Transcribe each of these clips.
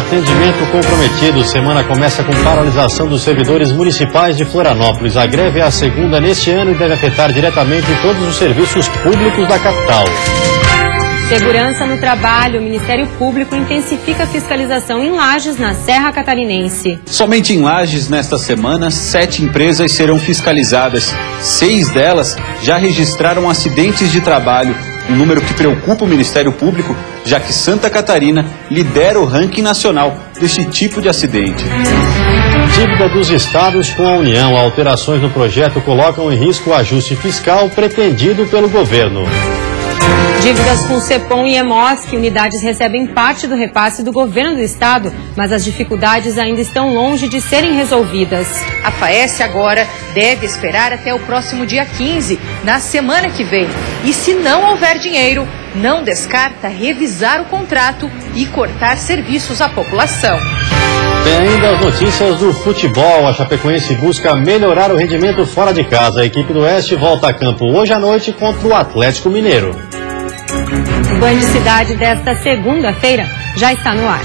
Atendimento comprometido. Semana começa com paralisação dos servidores municipais de Florianópolis. A greve é a segunda neste ano e deve afetar diretamente todos os serviços públicos da capital. Segurança no trabalho. O Ministério Público intensifica a fiscalização em Lages, na Serra Catarinense. Somente em Lages, nesta semana, 7 empresas serão fiscalizadas. 6 delas já registraram acidentes de trabalho. Um número que preocupa o Ministério Público, já que Santa Catarina lidera o ranking nacional deste tipo de acidente. Dívida dos estados com a União. Alterações no projeto colocam em risco o ajuste fiscal pretendido pelo governo. Dívidas com CEPOM e EMOSC. Unidades recebem parte do repasse do governo do estado, mas as dificuldades ainda estão longe de serem resolvidas. A FAES agora deve esperar até o próximo dia 15, na semana que vem. E se não houver dinheiro, não descarta revisar o contrato e cortar serviços à população. Tem ainda as notícias do futebol. A Chapecoense busca melhorar o rendimento fora de casa. A equipe do Oeste volta a campo hoje à noite contra o Atlético Mineiro. O Banho de Cidade desta segunda-feira já está no ar.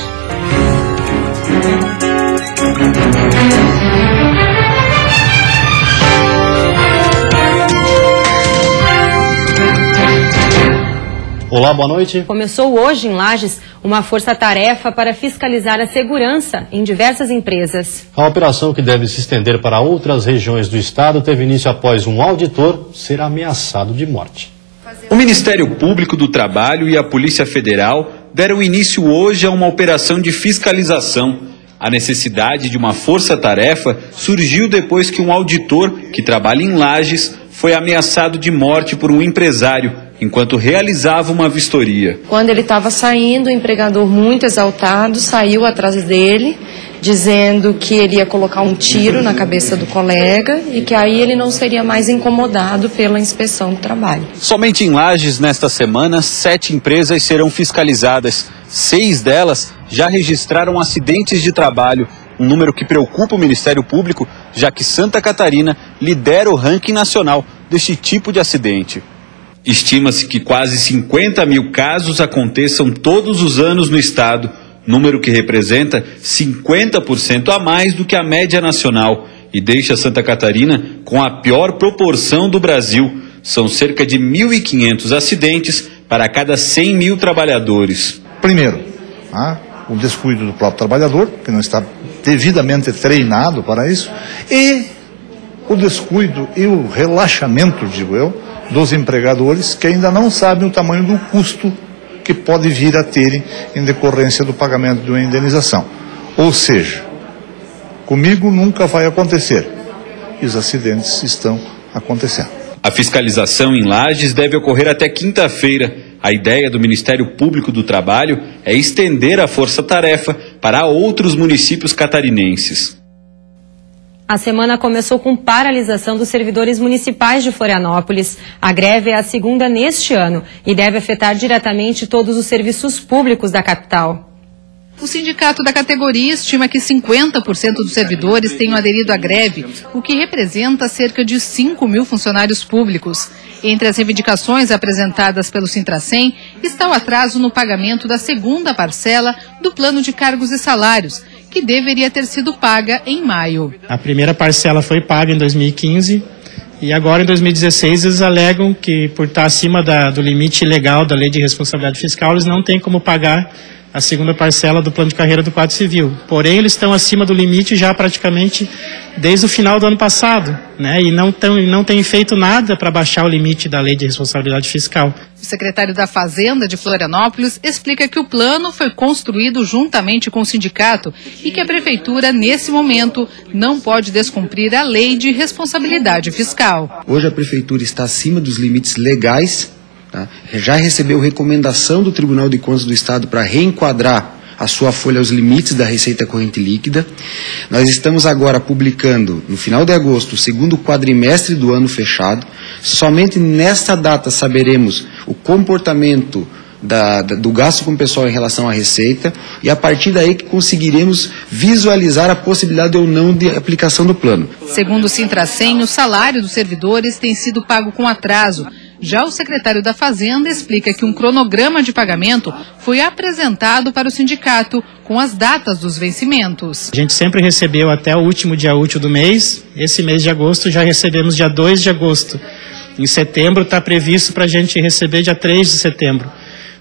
Olá, boa noite. Começou hoje em Lages uma força-tarefa para fiscalizar a segurança em diversas empresas. A operação, que deve se estender para outras regiões do estado, teve início após um auditor ser ameaçado de morte. O Ministério Público do Trabalho e a Polícia Federal deram início hoje a uma operação de fiscalização. A necessidade de uma força-tarefa surgiu depois que um auditor que trabalha em Lages foi ameaçado de morte por um empresário enquanto realizava uma vistoria. Quando ele estava saindo, o empregador, muito exaltado, saiu atrás dele, dizendo que ele ia colocar um tiro na cabeça do colega e que aí ele não seria mais incomodado pela inspeção do trabalho. Somente em Lages, nesta semana, 7 empresas serão fiscalizadas. 6 delas já registraram acidentes de trabalho, um número que preocupa o Ministério Público, já que Santa Catarina lidera o ranking nacional deste tipo de acidente. Estima-se que quase 50 mil casos aconteçam todos os anos no estado, número que representa 50% a mais do que a média nacional e deixa Santa Catarina com a pior proporção do Brasil. São cerca de 1.500 acidentes para cada 100 mil trabalhadores. Primeiro, o descuido do próprio trabalhador, que não está devidamente treinado para isso, e o descuido e o relaxamento, digo eu, dos empregadores, que ainda não sabem o tamanho do custo que pode vir a terem em decorrência do pagamento de uma indenização. Ou seja, comigo nunca vai acontecer. E os acidentes estão acontecendo. A fiscalização em Lages deve ocorrer até quinta-feira. A ideia do Ministério Público do Trabalho é estender a força-tarefa para outros municípios catarinenses. A semana começou com paralisação dos servidores municipais de Florianópolis. A greve é a segunda neste ano e deve afetar diretamente todos os serviços públicos da capital. O sindicato da categoria estima que 50% dos servidores tenham aderido à greve, o que representa cerca de 5 mil funcionários públicos. Entre as reivindicações apresentadas pelo Sintracem está o atraso no pagamento da segunda parcela do plano de cargos e salários, que deveria ter sido paga em maio. A primeira parcela foi paga em 2015 e agora em 2016 eles alegam que, por estar acima do limite legal da Lei de Responsabilidade Fiscal, eles não têm como pagar a segunda parcela do plano de carreira do Quadro Civil. Porém, eles estão acima do limite já praticamente desde o final do ano passado, né? E não têm feito nada para baixar o limite da Lei de Responsabilidade Fiscal. O secretário da Fazenda de Florianópolis explica que o plano foi construído juntamente com o sindicato e que a prefeitura, nesse momento, não pode descumprir a Lei de Responsabilidade Fiscal. Hoje a prefeitura está acima dos limites legais. Já recebeu recomendação do Tribunal de Contas do Estado para reenquadrar a sua folha aos limites da receita corrente líquida. Nós estamos agora publicando, no final de agosto, o segundo quadrimestre do ano fechado. Somente nesta data saberemos o comportamento do gasto com o pessoal em relação à receita e a partir daí que conseguiremos visualizar a possibilidade ou não de aplicação do plano. Segundo o Sintracem, o salário dos servidores tem sido pago com atraso, Já o secretário da Fazenda explica que um cronograma de pagamento foi apresentado para o sindicato com as datas dos vencimentos. A gente sempre recebeu até o último dia útil do mês. Esse mês de agosto já recebemos dia 2 de agosto. Em setembro está previsto para a gente receber dia 3 de setembro.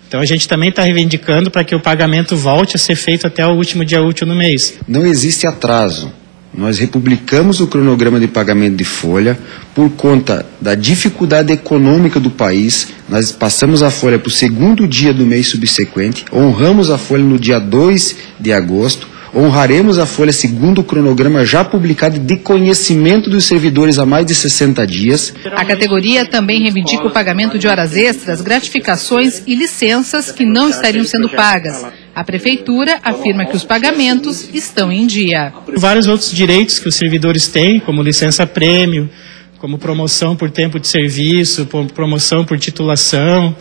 Então a gente também está reivindicando para que o pagamento volte a ser feito até o último dia útil no mês. Não existe atraso. Nós republicamos o cronograma de pagamento de folha por conta da dificuldade econômica do país. Nós passamos a folha para o segundo dia do mês subsequente, honramos a folha no dia 2 de agosto, honraremos a folha segundo o cronograma já publicado de conhecimento dos servidores há mais de 60 dias. A categoria também reivindica o pagamento de horas extras, gratificações e licenças que não estariam sendo pagas. A Prefeitura afirma que os pagamentos estão em dia. Vários outros direitos que os servidores têm, como licença-prêmio, como promoção por tempo de serviço, promoção por titulação,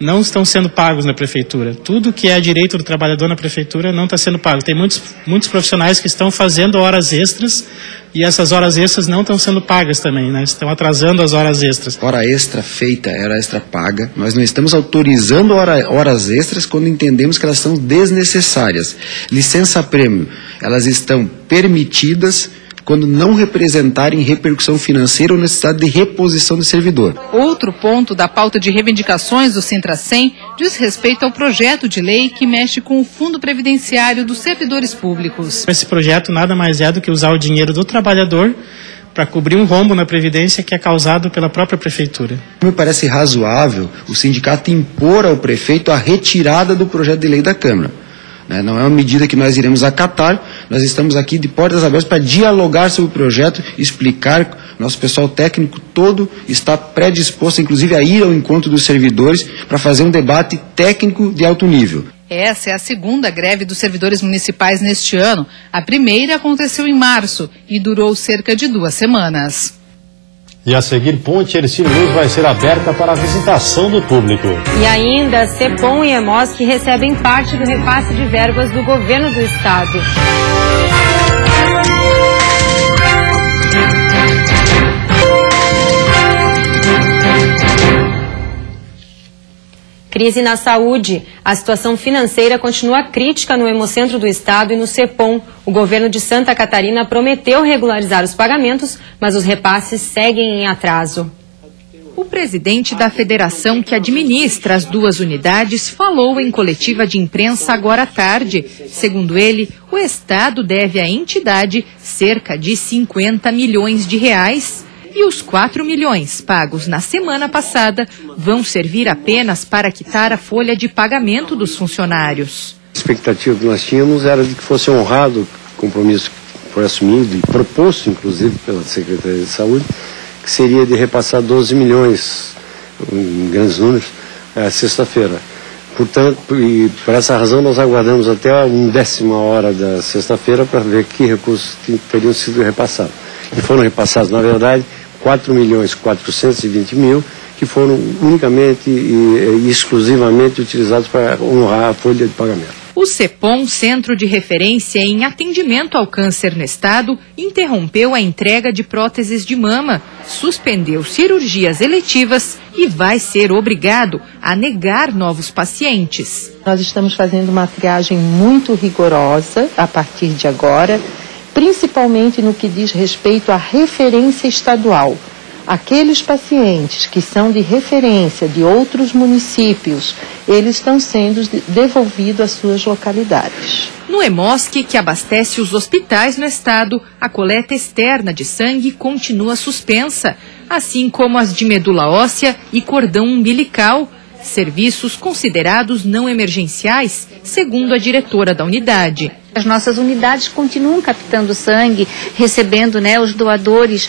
não estão sendo pagos na Prefeitura. Tudo que é direito do trabalhador na Prefeitura não está sendo pago. Tem muitos profissionais que estão fazendo horas extras e essas horas extras não estão sendo pagas também, né? Estão atrasando as horas extras. Hora extra feita, hora extra paga. Nós não estamos autorizando horas extras quando entendemos que elas são desnecessárias. Licença-prêmio, elas estão permitidas quando não representarem repercussão financeira ou necessidade de reposição do servidor. Outro ponto da pauta de reivindicações do Sintracem diz respeito ao projeto de lei que mexe com o Fundo Previdenciário dos Servidores Públicos. Esse projeto nada mais é do que usar o dinheiro do trabalhador para cobrir um rombo na Previdência que é causado pela própria Prefeitura. Me parece razoável o sindicato impor ao prefeito a retirada do projeto de lei da Câmara. Não é uma medida que nós iremos acatar, nós estamos aqui de portas abertas para dialogar sobre o projeto, explicar, nosso pessoal técnico todo está predisposto, inclusive, a ir ao encontro dos servidores para fazer um debate técnico de alto nível. Essa é a segunda greve dos servidores municipais neste ano. A primeira aconteceu em março e durou cerca de 2 semanas. E a seguir, Ponte Hercílio Luz vai ser aberta para a visitação do público. E ainda, CEPOM e EMOSC recebem parte do repasse de verbas do governo do estado. Crise na saúde. A situação financeira continua crítica no Hemocentro do Estado e no CEPOM. O governo de Santa Catarina prometeu regularizar os pagamentos, mas os repasses seguem em atraso. O presidente da federação que administra as 2 unidades falou em coletiva de imprensa agora à tarde. Segundo ele, o Estado deve à entidade cerca de 50 milhões de reais. E os 4 milhões pagos na semana passada vão servir apenas para quitar a folha de pagamento dos funcionários. A expectativa que nós tínhamos era de que fosse honrado o compromisso que foi assumido e proposto, inclusive, pela Secretaria de Saúde, que seria de repassar 12 milhões, em grandes números, sexta-feira. Portanto, e por essa razão nós aguardamos até a 10ª hora da sexta-feira para ver que recursos teriam sido repassados. E foram repassados, na verdade, 4.420.000, que foram unicamente e exclusivamente utilizados para honrar a folha de pagamento. O CEPOM, Centro de Referência em Atendimento ao Câncer no Estado, interrompeu a entrega de próteses de mama, suspendeu cirurgias eletivas e vai ser obrigado a negar novos pacientes. Nós estamos fazendo uma triagem muito rigorosa a partir de agora, principalmente no que diz respeito à referência estadual. Aqueles pacientes que são de referência de outros municípios, eles estão sendo devolvidos às suas localidades. No EMOSC, que abastece os hospitais no estado, a coleta externa de sangue continua suspensa, assim como as de medula óssea e cordão umbilical, serviços considerados não emergenciais, segundo a diretora da unidade. As nossas unidades continuam captando sangue, recebendo os doadores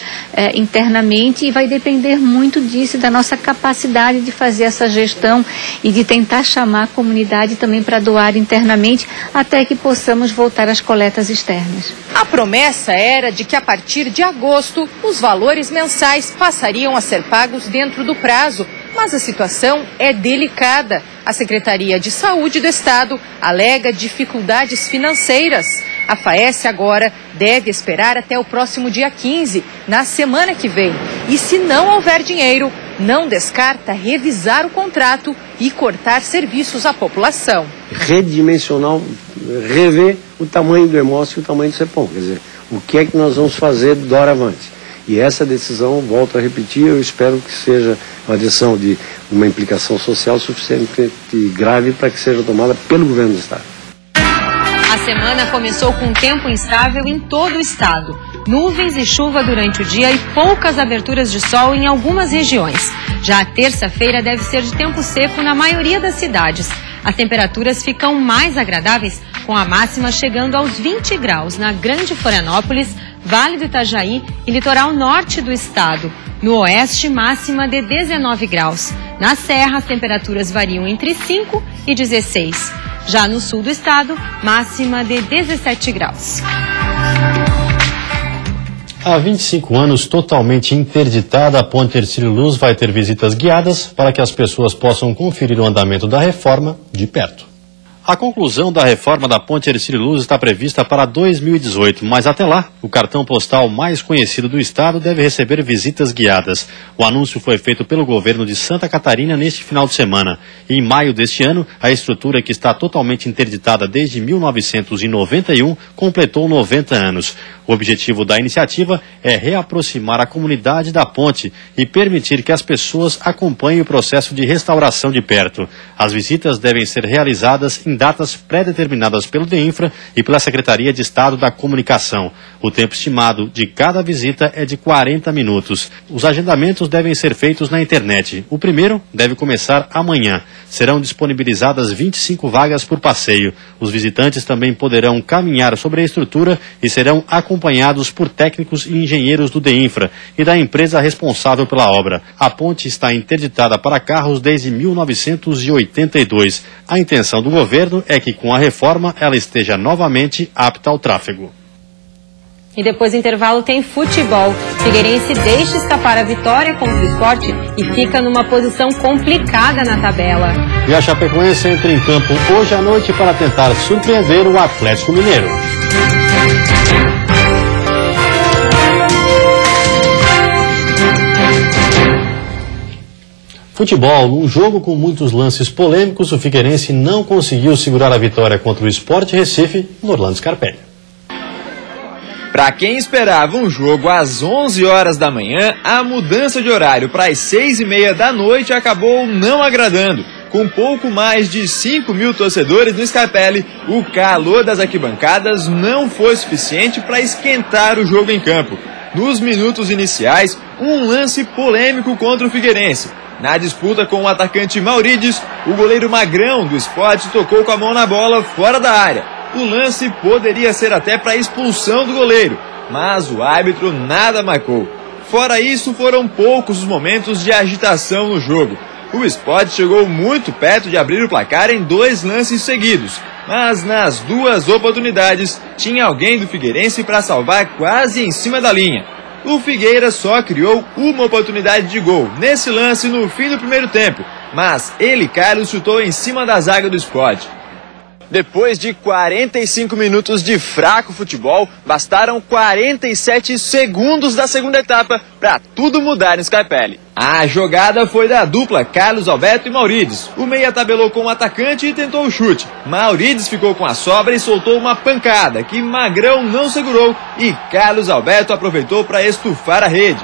internamente, e vai depender muito disso, da nossa capacidade de fazer essa gestão e de tentar chamar a comunidade também para doar internamente, até que possamos voltar às coletas externas. A promessa era de que a partir de agosto os valores mensais passariam a ser pagos dentro do prazo, mas a situação é delicada. A Secretaria de Saúde do Estado alega dificuldades financeiras. A FAES agora deve esperar até o próximo dia 15, na semana que vem. E se não houver dinheiro, não descarta revisar o contrato e cortar serviços à população. Redimensionar, rever o tamanho do Hemócio e o tamanho do CEPOM. Quer dizer, o que é que nós vamos fazer do doravante? E essa decisão, volto a repetir, eu espero que seja uma decisão de uma implicação social suficientemente grave para que seja tomada pelo governo do Estado. A semana começou com tempo instável em todo o estado. Nuvens e chuva durante o dia e poucas aberturas de sol em algumas regiões. Já a terça-feira deve ser de tempo seco na maioria das cidades. As temperaturas ficam mais agradáveis, com a máxima chegando aos 20 graus na Grande Florianópolis, Vale do Itajaí e litoral norte do estado. No oeste, máxima de 19 graus. Na Serra, as temperaturas variam entre 5 e 16. Já no sul do estado, máxima de 17 graus. Há 25 anos, totalmente interditada, a Ponte Hercílio Luz vai ter visitas guiadas para que as pessoas possam conferir o andamento da reforma de perto. A conclusão da reforma da Ponte Hercílio Luz está prevista para 2018, mas até lá, o cartão postal mais conhecido do estado deve receber visitas guiadas. O anúncio foi feito pelo governo de Santa Catarina neste final de semana. E em maio deste ano, a estrutura que está totalmente interditada desde 1991 completou 90 anos. O objetivo da iniciativa é reaproximar a comunidade da ponte e permitir que as pessoas acompanhem o processo de restauração de perto. As visitas devem ser realizadas em datas pré-determinadas pelo DEINFRA e pela Secretaria de Estado da Comunicação. O tempo estimado de cada visita é de 40 minutos. Os agendamentos devem ser feitos na internet. O primeiro deve começar amanhã. Serão disponibilizadas 25 vagas por passeio. Os visitantes também poderão caminhar sobre a estrutura e serão acompanhados por técnicos e engenheiros do DEINFRA e da empresa responsável pela obra. A ponte está interditada para carros desde 1982. A intenção do governo é que com a reforma ela esteja novamente apta ao tráfego. E depois do intervalo tem futebol. Figueirense deixa escapar a vitória contra o Sport e fica numa posição complicada na tabela. E a Chapecoense entra em campo hoje à noite para tentar surpreender o Atlético Mineiro. Futebol, num jogo com muitos lances polêmicos, o Figueirense não conseguiu segurar a vitória contra o Sport Recife no Orlando Scarpelli. Para quem esperava um jogo às 11 horas da manhã, a mudança de horário para as 6h30 da noite acabou não agradando. Com pouco mais de 5 mil torcedores no Scarpelli, o calor das arquibancadas não foi suficiente para esquentar o jogo em campo. Nos minutos iniciais, um lance polêmico contra o Figueirense. Na disputa com o atacante Maurides, o goleiro Magrão do Sport tocou com a mão na bola fora da área. O lance poderia ser até para expulsão do goleiro, mas o árbitro nada marcou. Fora isso, foram poucos os momentos de agitação no jogo. O Sport chegou muito perto de abrir o placar em 2 lances seguidos, mas nas 2 oportunidades tinha alguém do Figueirense para salvar quase em cima da linha. O Figueira só criou uma oportunidade de gol nesse lance no fim do primeiro tempo, mas ele, Carlos, chutou em cima da zaga do Sport. Depois de 45 minutos de fraco futebol, bastaram 47 segundos da segunda etapa para tudo mudar no Scarpelli. A jogada foi da dupla Carlos Alberto e Maurides. O meia tabelou com o atacante e tentou o chute. Maurides ficou com a sobra e soltou uma pancada que Magrão não segurou e Carlos Alberto aproveitou para estufar a rede.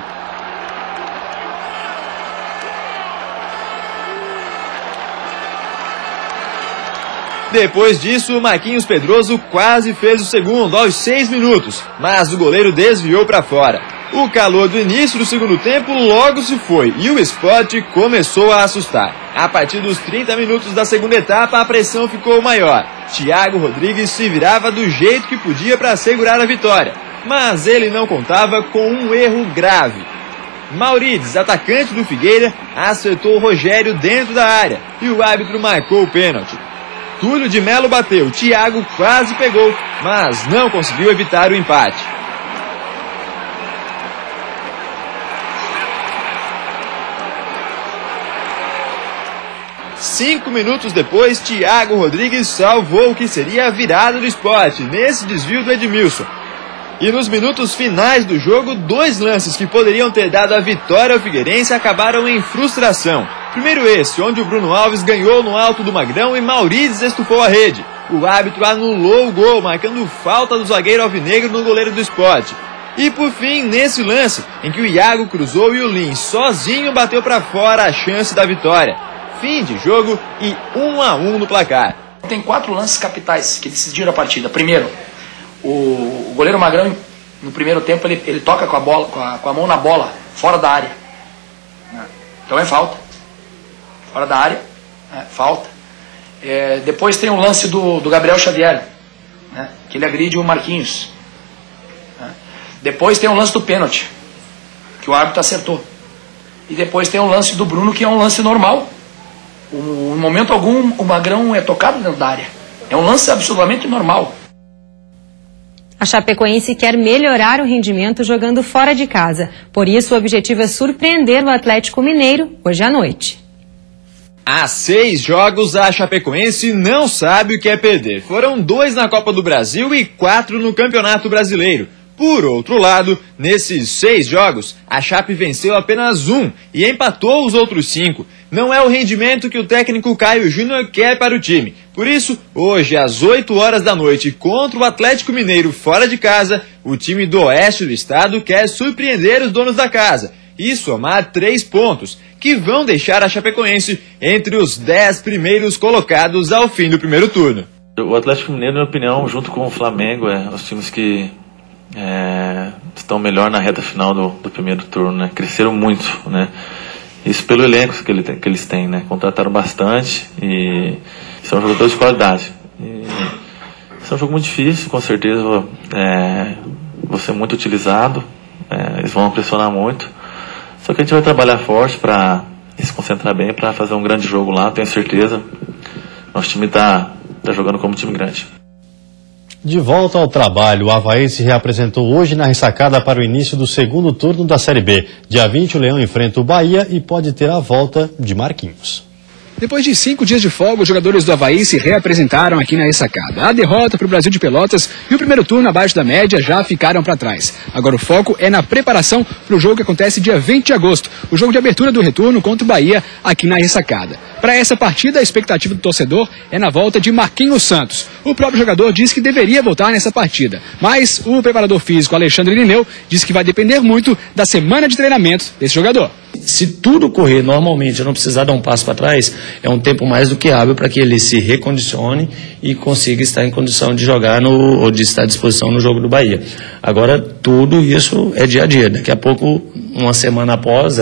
Depois disso, o Marquinhos Pedroso quase fez o segundo aos 6 minutos, mas o goleiro desviou para fora. O calor do início do segundo tempo logo se foi e o Sport começou a assustar. A partir dos 30 minutos da segunda etapa, a pressão ficou maior. Thiago Rodrigues se virava do jeito que podia para assegurar a vitória, mas ele não contava com um erro grave. Maurides, atacante do Figueira, acertou o Rogério dentro da área e o árbitro marcou o pênalti. Túlio de Melo bateu, Thiago quase pegou, mas não conseguiu evitar o empate. Cinco minutos depois, Thiago Rodrigues salvou o que seria a virada do Sport, nesse desvio do Edmilson. E nos minutos finais do jogo, 2 lances que poderiam ter dado a vitória ao Figueirense acabaram em frustração. Primeiro esse, onde o Bruno Alves ganhou no alto do Magrão e Maurides estufou a rede. O árbitro anulou o gol, marcando falta do zagueiro alvinegro no goleiro do Sport. E por fim, nesse lance, em que o Iago cruzou e o Lins sozinho bateu para fora a chance da vitória. Fim de jogo e 1-1 no placar. Tem 4 lances capitais que decidiram a partida. Primeiro, o goleiro Magrão, no primeiro tempo, ele toca com a bola, com a mão na bola, fora da área. Então é falta. Fora da área, falta. Depois tem o lance do Gabriel Xavier, né, que ele agride o Marquinhos. Depois tem o lance do pênalti, que o árbitro acertou. E depois tem o lance do Bruno, que é um lance normal. Em momento algum, o Magrão é tocado dentro da área. É um lance absolutamente normal. A Chapecoense quer melhorar o rendimento jogando fora de casa. Por isso, o objetivo é surpreender o Atlético Mineiro hoje à noite. Há 6 jogos, a Chapecoense não sabe o que é perder. Foram 2 na Copa do Brasil e 4 no Campeonato Brasileiro. Por outro lado, nesses 6 jogos, a Chape venceu apenas 1 e empatou os outros 5. Não é o rendimento que o técnico Caio Júnior quer para o time. Por isso, hoje às 8 horas da noite, contra o Atlético Mineiro fora de casa, o time do oeste do estado quer surpreender os donos da casa e somar 3 pontos, que vão deixar a Chapecoense entre os 10 primeiros colocados ao fim do primeiro turno. O Atlético Mineiro, na minha opinião, junto com o Flamengo, os times que estão melhor na reta final do primeiro turno, né? Cresceram muito, né? Isso pelo elenco que eles têm, né? Contrataram bastante e são jogadores de qualidade. Esse é um jogo muito difícil, com certeza vou ser muito utilizado, eles vão pressionar muito. Só que a gente vai trabalhar forte para se concentrar bem, para fazer um grande jogo lá, tenho certeza. Nosso time está jogando como time grande. De volta ao trabalho, o Avaí se reapresentou hoje na ressacada para o início do segundo turno da Série B. Dia 20, o Leão enfrenta o Bahia e pode ter a volta de Marquinhos. Depois de 5 dias de folga, os jogadores do Avaí se reapresentaram aqui na ressacada. A derrota para o Brasil de Pelotas e o primeiro turno abaixo da média já ficaram para trás. Agora o foco é na preparação para o jogo que acontece dia 20 de agosto, o jogo de abertura do retorno contra o Bahia aqui na ressacada. Para essa partida, a expectativa do torcedor é na volta de Marquinhos Santos. O próprio jogador disse que deveria voltar nessa partida, mas o preparador físico Alexandre Lineu disse que vai depender muito da semana de treinamento desse jogador. Se tudo correr normalmente, eu não precisar dar um passo para trás, é um tempo mais do que hábil para que ele se recondicione e consiga estar em condição de jogar ou de estar à disposição no jogo do Bahia. Agora, tudo isso é dia a dia. Daqui a pouco, uma semana após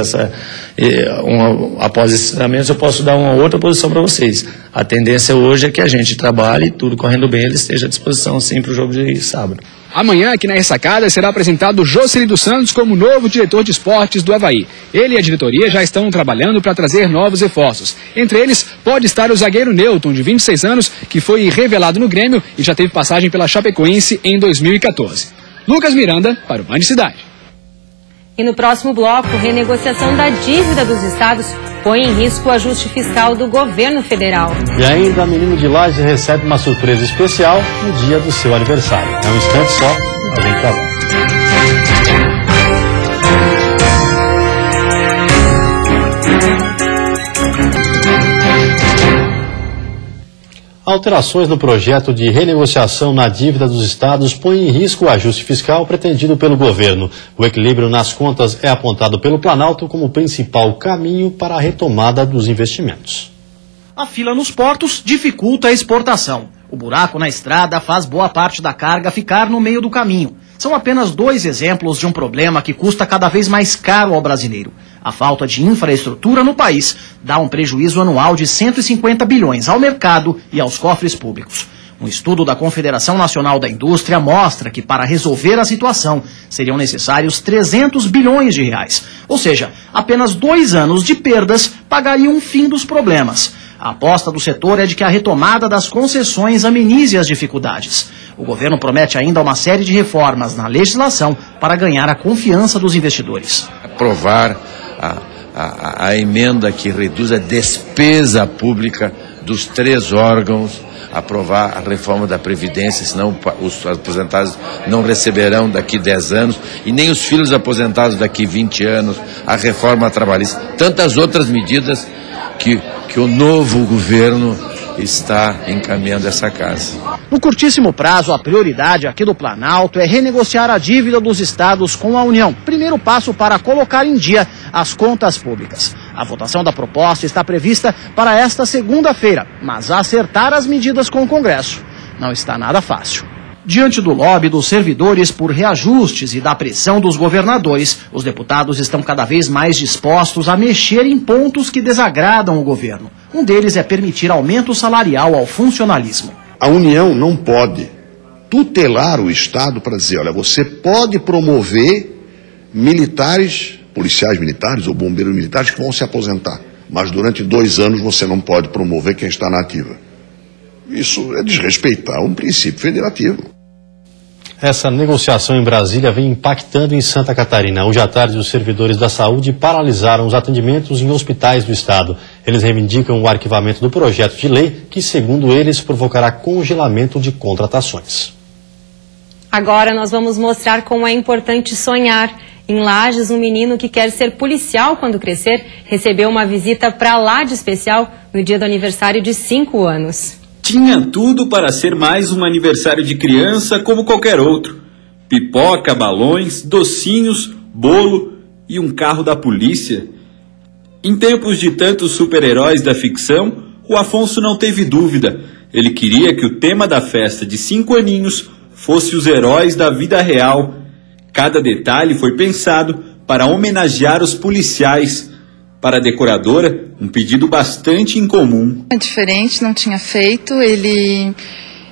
esses treinamentos, eu posso dar uma outra posição para vocês. A tendência hoje é que a gente trabalhe, tudo correndo bem, ele esteja à disposição sim para o jogo de sábado. Amanhã, aqui na ressacada, será apresentado Jocely dos Santos como novo diretor de esportes do Avaí. Ele e a diretoria já estão trabalhando para trazer novos reforços. Entre eles, pode estar o zagueiro Newton, de 26 anos, que foi revelado no Grêmio e já teve passagem pela Chapecoense em 2014. Lucas Miranda, para o Band Cidade. E no próximo bloco, renegociação da dívida dos estados põe em risco o ajuste fiscal do governo federal. E ainda, a menino de Lages recebe uma surpresa especial no dia do seu aniversário. É um instante só, a gente tá lá. Alterações no projeto de renegociação na dívida dos estados põem em risco o ajuste fiscal pretendido pelo governo. O equilíbrio nas contas é apontado pelo Planalto como o principal caminho para a retomada dos investimentos. A fila nos portos dificulta a exportação. O buraco na estrada faz boa parte da carga ficar no meio do caminho. São apenas 2 exemplos de um problema que custa cada vez mais caro ao brasileiro. A falta de infraestrutura no país dá um prejuízo anual de 150 bilhões ao mercado e aos cofres públicos. Um estudo da Confederação Nacional da Indústria mostra que para resolver a situação seriam necessários 300 bilhões de reais. Ou seja, apenas 2 anos de perdas pagariam o fim dos problemas. A aposta do setor é de que a retomada das concessões amenize as dificuldades. O governo promete ainda uma série de reformas na legislação para ganhar a confiança dos investidores. Aprovar a emenda que reduz a despesa pública dos 3 órgãos, aprovar a reforma da Previdência, senão os aposentados não receberão daqui 10 anos, e nem os filhos aposentados daqui 20 anos, a reforma trabalhista, tantas outras medidas que o novo governo está encaminhando essa casa. No curtíssimo prazo, a prioridade aqui do Planalto é renegociar a dívida dos estados com a União. Primeiro passo para colocar em dia as contas públicas. A votação da proposta está prevista para esta segunda-feira, mas acertar as medidas com o Congresso não está nada fácil. Diante do lobby dos servidores por reajustes e da pressão dos governadores, os deputados estão cada vez mais dispostos a mexer em pontos que desagradam o governo. Um deles é permitir aumento salarial ao funcionalismo. A União não pode tutelar o Estado para dizer, olha, você pode promover militares, policiais militares ou bombeiros militares que vão se aposentar, mas durante 2 anos você não pode promover quem está na ativa. Isso é desrespeitar um princípio federativo. Essa negociação em Brasília vem impactando em Santa Catarina. Hoje à tarde, os servidores da saúde paralisaram os atendimentos em hospitais do estado. Eles reivindicam o arquivamento do projeto de lei que, segundo eles, provocará congelamento de contratações. Agora nós vamos mostrar como é importante sonhar. Em Lages, um menino que quer ser policial quando crescer recebeu uma visita pra lá de especial no dia do aniversário de 5 anos. Tinha tudo para ser mais um aniversário de criança como qualquer outro. Pipoca, balões, docinhos, bolo e um carro da polícia. Em tempos de tantos super-heróis da ficção, o Afonso não teve dúvida. Ele queria que o tema da festa de 5 aninhos fosse os heróis da vida real. Cada detalhe foi pensado para homenagear os policiais. Para a decoradora, um pedido bastante incomum. É diferente, não tinha feito. Ele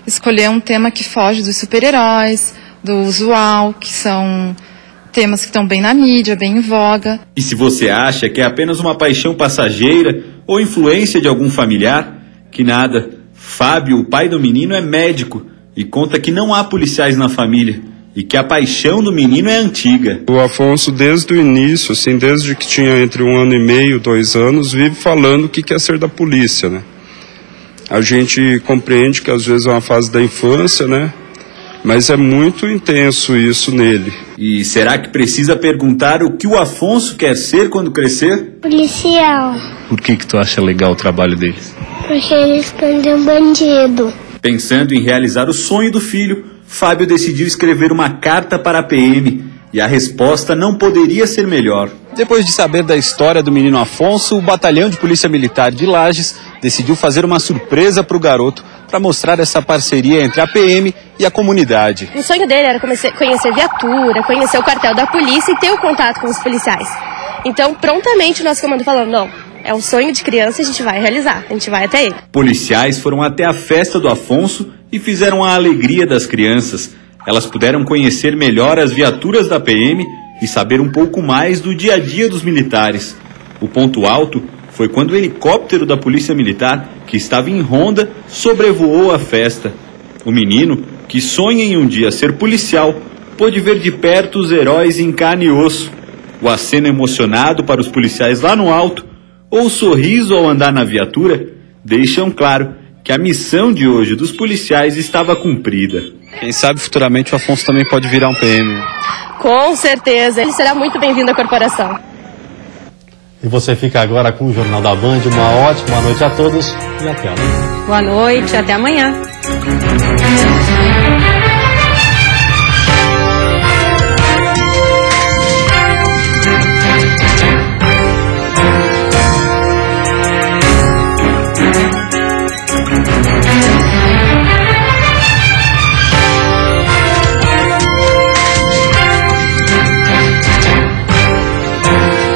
escolheu um tema que foge dos super-heróis, do usual, que são temas que estão bem na mídia, bem em voga. E se você acha que é apenas uma paixão passageira ou influência de algum familiar, que nada. Fábio, o pai do menino, é médico e conta que não há policiais na família. E que a paixão do menino é antiga. O Afonso, desde o início, assim, desde que tinha entre 1 ano e meio, 2 anos, vive falando que quer ser da polícia, né? A gente compreende que às vezes é uma fase da infância, né? Mas é muito intenso isso nele. E será que precisa perguntar o que o Afonso quer ser quando crescer? Policial. Por que tu acha legal o trabalho dele? Porque ele esconde um bandido. Pensando em realizar o sonho do filho, Fábio decidiu escrever uma carta para a PM e a resposta não poderia ser melhor. Depois de saber da história do menino Afonso, o Batalhão de Polícia Militar de Lages decidiu fazer uma surpresa para o garoto para mostrar essa parceria entre a PM e a comunidade. O sonho dele era conhecer viatura, conhecer o quartel da polícia e ter o contato com os policiais. Então, prontamente, o nosso comando falou, não, é um sonho de criança e a gente vai realizar, a gente vai até ele. Policiais foram até a festa do Afonso e fizeram a alegria das crianças. Elas puderam conhecer melhor as viaturas da PM e saber um pouco mais do dia a dia dos militares. O ponto alto foi quando o helicóptero da Polícia Militar, que estava em ronda, sobrevoou a festa. O menino, que sonha em um dia ser policial, pôde ver de perto os heróis em carne e osso. O aceno emocionado para os policiais lá no alto, ou o sorriso ao andar na viatura, deixam claro que a missão de hoje dos policiais estava cumprida. Quem sabe futuramente o Afonso também pode virar um PM. Com certeza, ele será muito bem-vindo à corporação. E você fica agora com o Jornal da Band. Uma ótima noite a todos e até amanhã. Boa noite, até amanhã.